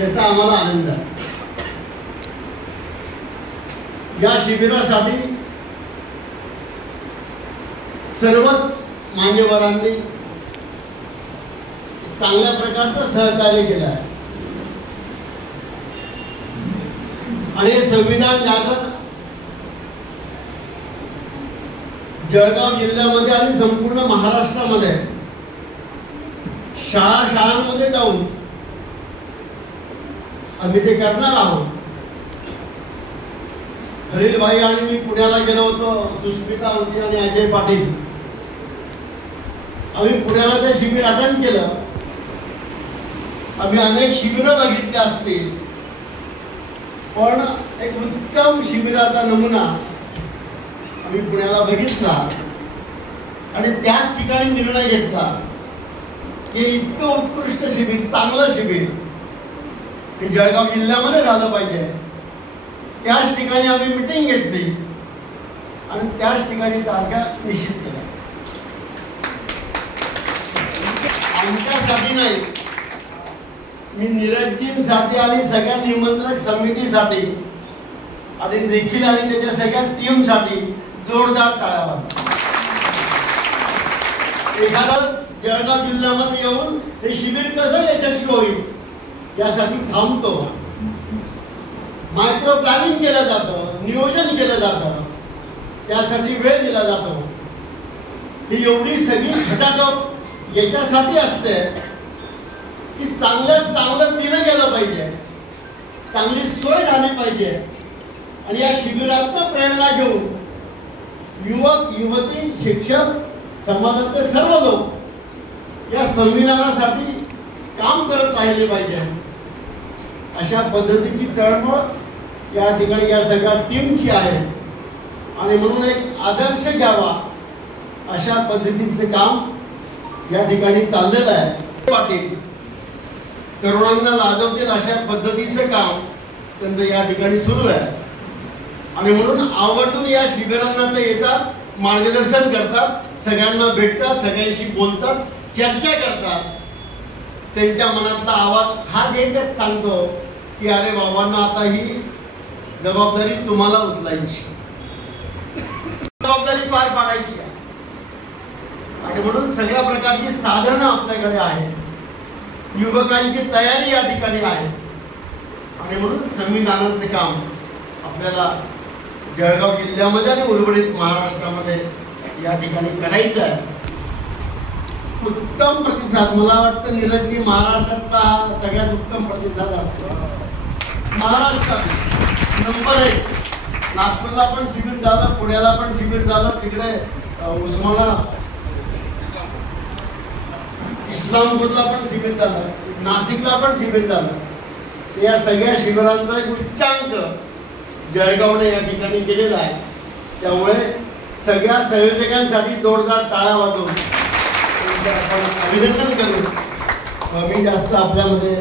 याचा आम्हाला आनंद आहे। या शिबिरासाठी सर्वच मान्यवरांनी चांगल्या प्रकारचं सहकार्य केलं आहे आणि हे संविधान जागर जळगाव जिल्ह्यामध्ये आणि संपूर्ण महाराष्ट्रामध्ये शाळांमध्ये जाऊन आम्ही ते करणार आहोत। खलील भाई आणि मी पुण्याला गेलो होतो, सुस्मिता होती आणि अजय पाटील, आम्ही पुण्याला ते शिबिर अटेंड केलं। आम्ही अनेक शिबिरं बघितली असतील, पण एक उत्तम शिबिराचा नमुना आम्ही पुण्याला बघितला आणि त्याच ठिकाणी निर्णय घेतला की इतकं उत्कृष्ट शिबिर, चांगलं शिबिर हे जळगाव जिल्ह्यामध्ये झालं पाहिजे। त्याच ठिकाणी आम्ही मीटिंग घेतली आणि त्याच ठिकाणी तारखा निश्चित केल्या। आमच्यासाठी नाही, मी निरंजनसाठी आणि सगळ्या निमंत्रक समितीसाठी आणि निखिल आणि त्याच्या सगळ्या टीमसाठी जोरदार टाळ्या वाजवा। एखादा जळगाव जिल्ह्यामध्ये येऊन हे शिबिर कसं यशस्वी होईल यासाठी थांबतो, मायक्रो प्लॅनिंग केलं जातं, नियोजन केलं जातं, त्यासाठी वेळ दिला जातो। ही एवढी सगळी खटाटोप याच्यासाठी असते की चांगल्यात चांगलं दिलं गेलं पाहिजे, चांगली सोय झाली पाहिजे आणि या शिबिरातून प्रेरणा घेऊन युवक युवती शिक्षक समाजातले सर्व लोक या संविधानासाठी काम करत राहिले पाहिजे। अशा पद्धतीची तळमळ या ठिकाणी या सगळ्या टीमची आहे आणि म्हणून एक आदर्श घ्यावा अशा पद्धतीचे काम या ठिकाणी चाललेलं आहे। पाटील तरुणांना लाजवतील अशा पद्धतीचं काम त्यांचं या ठिकाणी सुरू आहे आणि म्हणून आवर्जून या शिबिरांना ते येतात, मार्गदर्शन करतात, सगळ्यांना भेटतात, सगळ्यांशी बोलतात, चर्चा करतात। त्यांच्या मनातला आवाज हाच एकच सांगतो की अरे बाबांना आता ही जबाबदारी तुम्हाला उचलायची, जबाबदारी पार पाडायची आहे आणि म्हणून सगळ्या प्रकारची साधनं आपल्याकडे आहेत, युवकांची तयारी या ठिकाणी आहे आणि म्हणून संविधानाचे काम आपल्याला जळगाव जिल्ह्यामध्ये आणि उर्वरित महाराष्ट्रामध्ये या ठिकाणी करायचं आहे। उत्तम प्रतिसाद, मला वाटतं नीरजजी महाराष्ट्रातला सगळ्यात उत्तम प्रतिसाद असतो महाराष्ट्रात नंबर 1। नागपूरला पण शिबिर झालं, पुण्याला पण शिबिर झालं, तिकडे इस्लामपूरला पण शिबिर झालं, नाशिकला पण शिबिर झालं। या सगळ्या शिबिरांचा एक उच्चांक जळगावने या ठिकाणी केलेला आहे। त्यामुळे सगळ्या संयोजकांसाठी जोरदार टाळ्या वाजवून आपण अभिनंदन करू। मी जास्त आपल्यामध्ये